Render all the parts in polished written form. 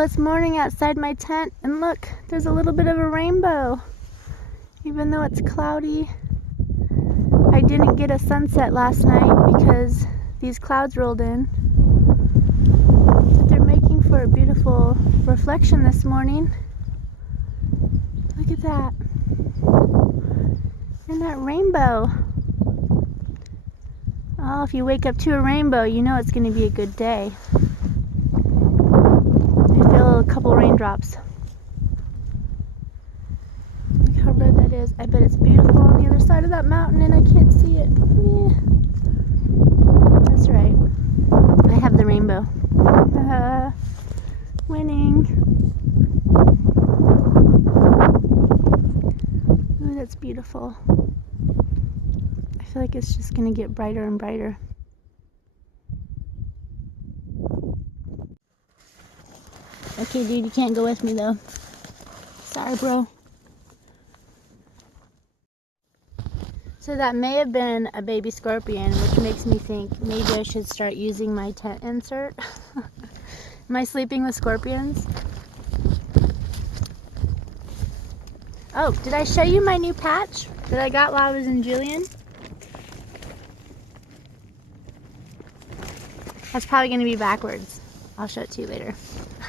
Well, it's morning outside my tent, and look, there's a little bit of a rainbow. Even though it's cloudy. I didn't get a sunset last night because these clouds rolled in. But they're making for a beautiful reflection this morning. Look at that. And that rainbow. Oh, if you wake up to a rainbow, you know it's going to be a good day. I feel a couple raindrops. Look how red that is. I bet it's beautiful on the other side of that mountain and I can't see it. Yeah. That's right. I have the rainbow. Winning. Ooh, that's beautiful. I feel like it's just going to get brighter and brighter. Okay, dude, you can't go with me though. Sorry, bro. So that may have been a baby scorpion, which makes me think maybe I should start using my tent insert. Am I sleeping with scorpions? Oh, did I show you my new patch that I got while I was in Julian? That's probably going to be backwards. I'll show it to you later.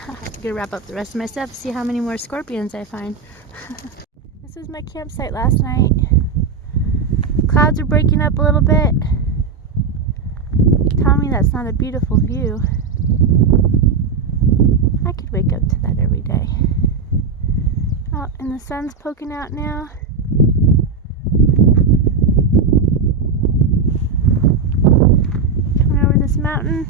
I'm gonna wrap up the rest of my stuff, see how many more scorpions I find. This was my campsite last night. Clouds are breaking up a little bit. Tell me that's not a beautiful view. I could wake up to that every day. Oh, and the sun's poking out now. Coming over this mountain.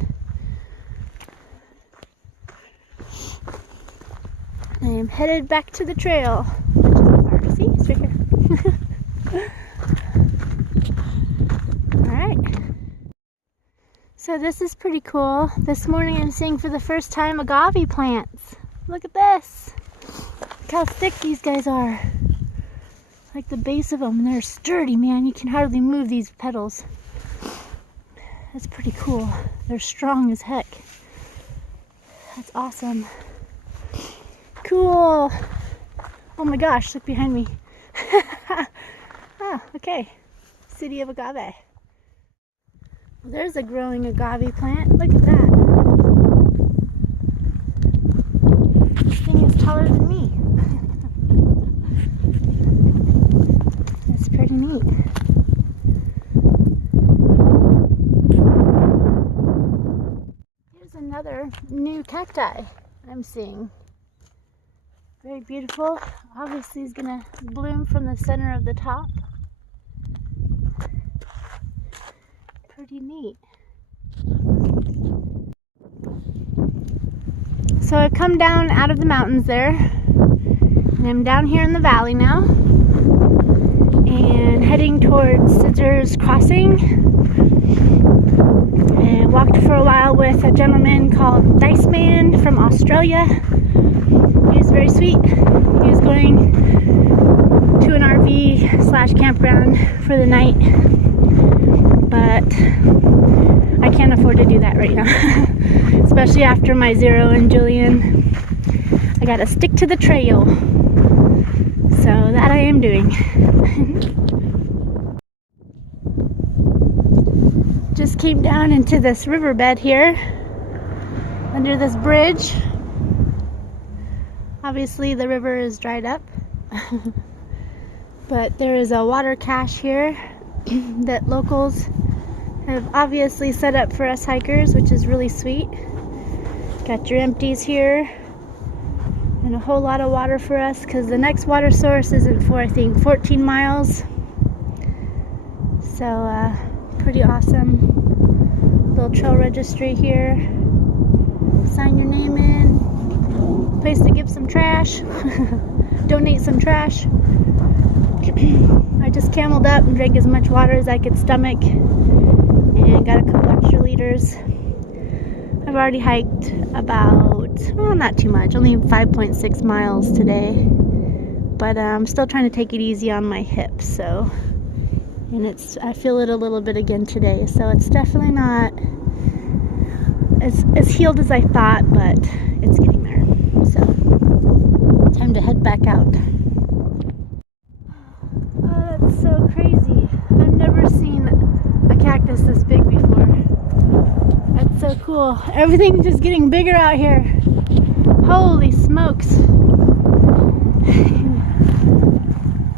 I am headed back to the trail, which is the park. See, it's right here. Alright. So this is pretty cool. This morning I'm seeing for the first time agave plants. Look at this. Look how thick these guys are. Like the base of them. They're sturdy, man. You can hardly move these petals. That's pretty cool. They're strong as heck. That's awesome. Cool. Oh my gosh, look behind me. Oh, okay. City of agave. Well, there's a growing agave plant. Look at that. This thing is taller than me. That's pretty neat. Here's another new cacti I'm seeing. Very beautiful. Obviously it's gonna bloom from the center of the top. Pretty neat. So I've come down out of the mountains there, and I'm down here in the valley now, and heading towards Scissors Crossing. And walked for a while with a gentleman called Dice Man from Australia. He was very sweet. He was going to an RV/campground for the night, but I can't afford to do that right now. Especially after my 0 in Julian. I gotta stick to the trail. So that I am doing. Just came down into this riverbed here, under this bridge. Obviously the river is dried up, but there is a water cache here that locals have obviously set up for us hikers, which is really sweet. Got your empties here and a whole lot of water for us, because the next water source isn't for, I think, 14 miles. So pretty awesome. Little trail registry here. Sign your name in. Place to give some trash. Donate some trash. I just cameled up and drank as much water as I could stomach, and got a couple extra liters. I've already hiked about, well, not too much, only 5.6 miles today, but I'm still trying to take it easy on my hips. So, and I feel it a little bit again today, so it's definitely not as healed as I thought, but it's getting there. Time to head back out. Oh, that's so crazy. I've never seen a cactus this big before. That's so cool. Everything's just getting bigger out here. Holy smokes.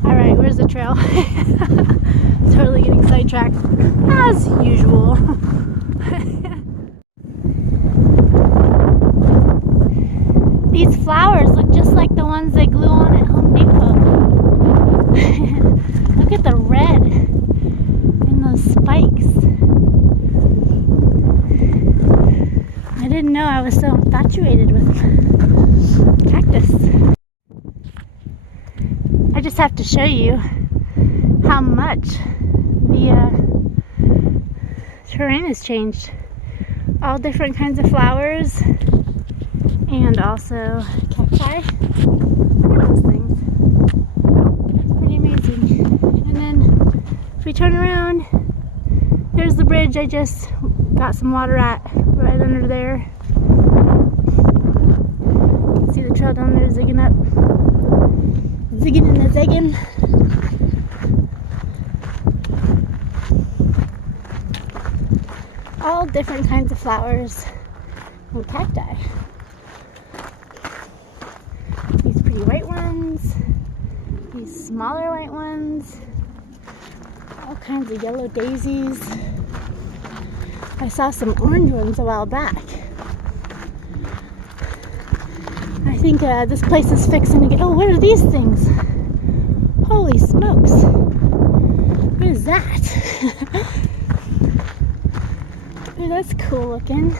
Alright, where's the trail? Totally getting sidetracked as usual. These flowers look just like the ones they glue on at Home Depot. Look at the red in those spikes. I didn't know I was so infatuated with cactus. I just have to show you how much the terrain has changed. All different kinds of flowers and also cacti. Look at those things. It's pretty amazing. And then if we turn around, there's the bridge I just got some water at, right under there. You can see the trail down there zigging up. Zigging and a zigging. All different kinds of flowers and cacti. These pretty white ones, these smaller white ones, all kinds of yellow daisies. I saw some orange ones a while back. I think this place is fixing to get... Oh, what are these things? Holy smokes. What is that? Oh, that's cool looking.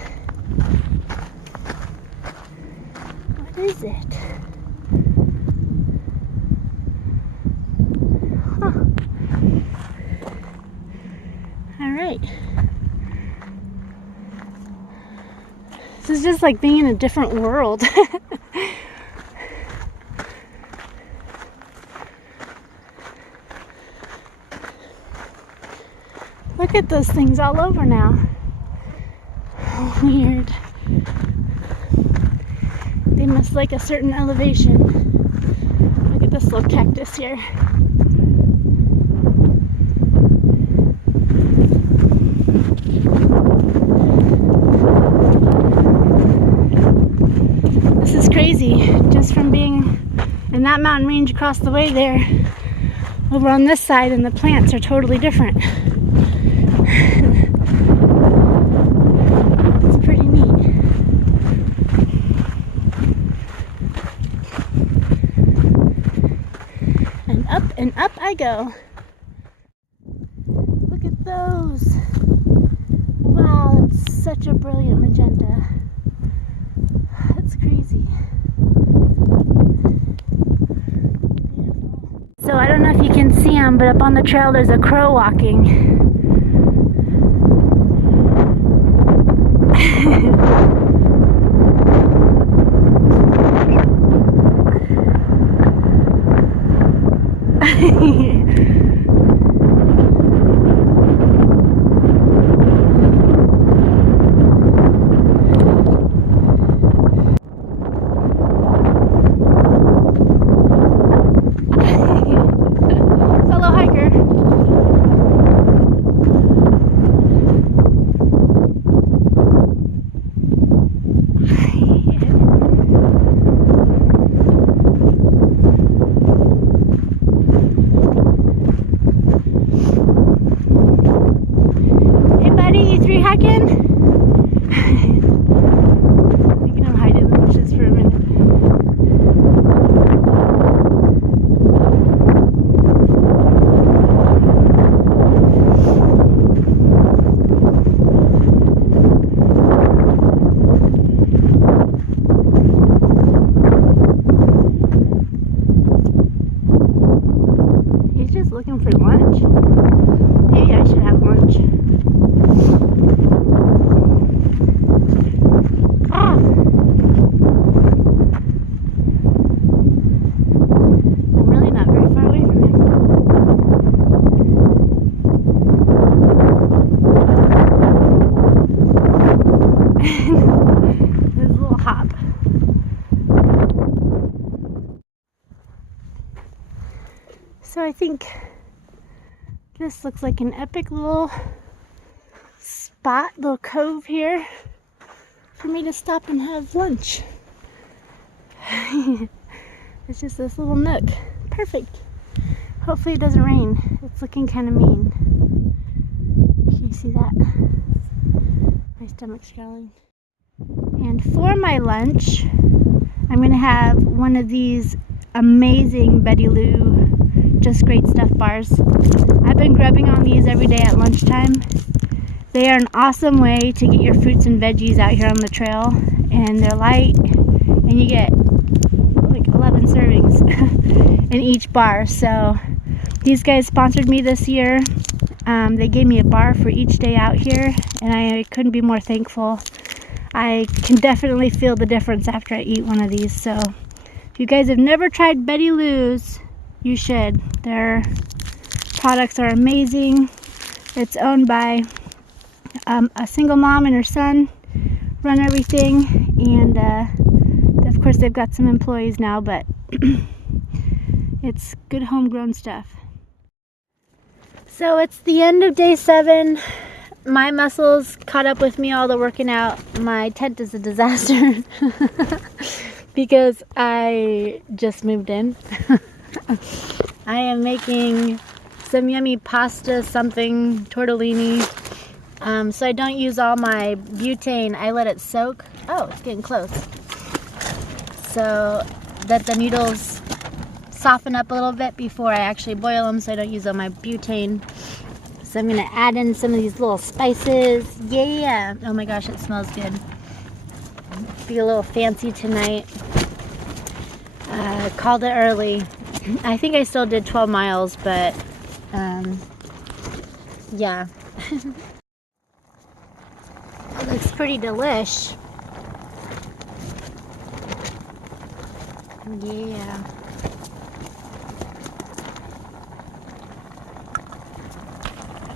What is it? Huh. Alright. This is just like being in a different world. Look at those things all over now. Weird. They must like a certain elevation. Look at this little cactus here. This is crazy. Just from being in that mountain range across the way there, over on this side, and the plants are totally different. It's pretty neat. And up I go. Look at those. Wow, that's such a brilliant magenta. That's crazy. Beautiful. So I don't know if you can see them, but up on the trail there's a crow walking. Fellow hiker. I think this looks like an epic little spot, little cove here for me to stop and have lunch. It's just this little nook. Perfect. Hopefully it doesn't rain. It's looking kind of mean. Can you see that? My stomach's growling. And for my lunch, I'm going to have one of these amazing Betty Lou Just Great Stuff bars. I've been grubbing on these every day at lunchtime. They are an awesome way to get your fruits and veggies out here on the trail, and they're light, and you get like 11 servings in each bar. So these guys sponsored me this year. They gave me a bar for each day out here, and I couldn't be more thankful. I can definitely feel the difference after I eat one of these. So if you guys have never tried Betty Lou's, you should. Their products are amazing. It's owned by a single mom and her son, run everything, and of course they've got some employees now, but it's good homegrown stuff. So it's the end of day 7. My muscles caught up with me, all the working out. My tent is a disaster because I just moved in. I am making some yummy pasta, something, tortellini. So I don't use all my butane. I let it soak. Oh, it's getting close. So that the noodles soften up a little bit before I actually boil them, so I don't use all my butane. So I'm going to add in some of these little spices. Yeah! Oh my gosh, it smells good. Be a little fancy tonight. Called it early. I think I still did 12 miles, but yeah. It looks pretty delish. Yeah.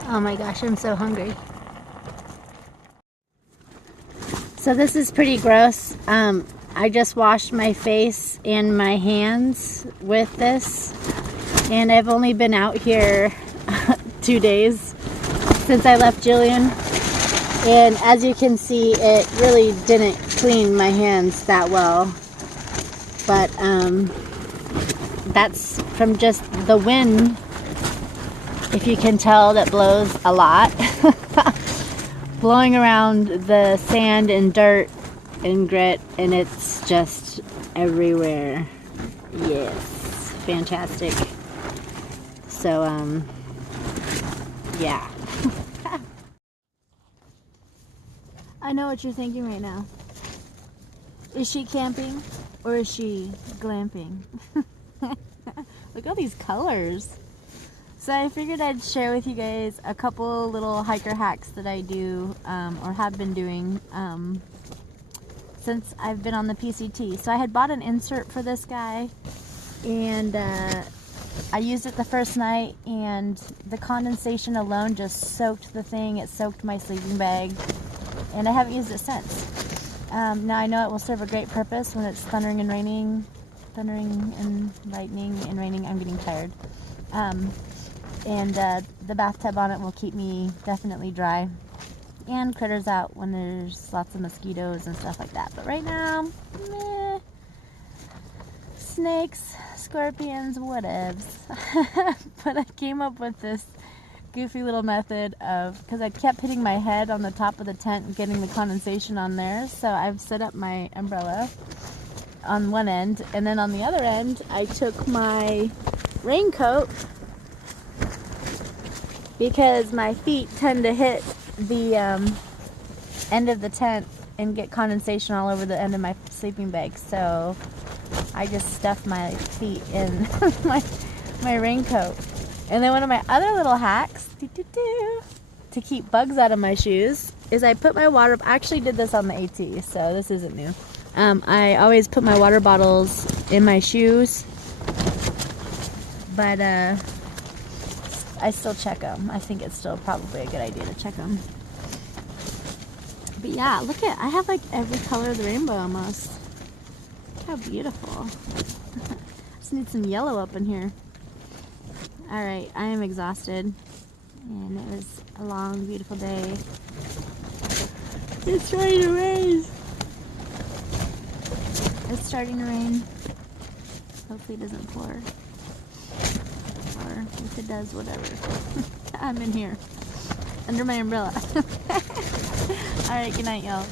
Oh my gosh, I'm so hungry. So this is pretty gross. I just washed my face and my hands with this, and I've only been out here 2 days since I left Jillian, and as you can see, it really didn't clean my hands that well, but that's from just the wind, if you can tell, that blows a lot, blowing around the sand and dirt and grit, and it's just everywhere. Yes, fantastic. So yeah. I know what you're thinking right now. Is she camping or is she glamping? Look at all these colors. So I figured I'd share with you guys a couple little hiker hacks that I do or have been doing since I've been on the PCT. So I had bought an insert for this guy, and I used it the first night, and the condensation alone just soaked the thing. It soaked my sleeping bag, and I haven't used it since. Now I know it will serve a great purpose when it's thundering and raining, thundering and lightning and raining. I'm getting tired. And the bathtub on it will keep me definitely dry, and critters out when there's lots of mosquitoes and stuff like that. But right now, meh. Snakes, scorpions, whatevs. But I came up with this goofy little method of, because I kept hitting my head on the top of the tent and getting the condensation on there, so I've set up my umbrella on one end, and then on the other end I took my raincoat, because my feet tend to hit the end of the tent and get condensation all over the end of my sleeping bag, so I just stuffed my feet in my raincoat. And then one of my other little hacks to keep bugs out of my shoes is I put my water, I actually did this on the AT, so this isn't new. I always put my water bottles in my shoes, but I still check them. I think it's still probably a good idea to check them. But yeah, look at, I have like every color of the rainbow almost. Look how beautiful. Just need some yellow up in here. Alright, I am exhausted. And it was a long, beautiful day. It's starting to rain. It's starting to rain. Hopefully it doesn't pour. Or if it does, whatever. I'm in here. Under my umbrella. Alright, good night, y'all.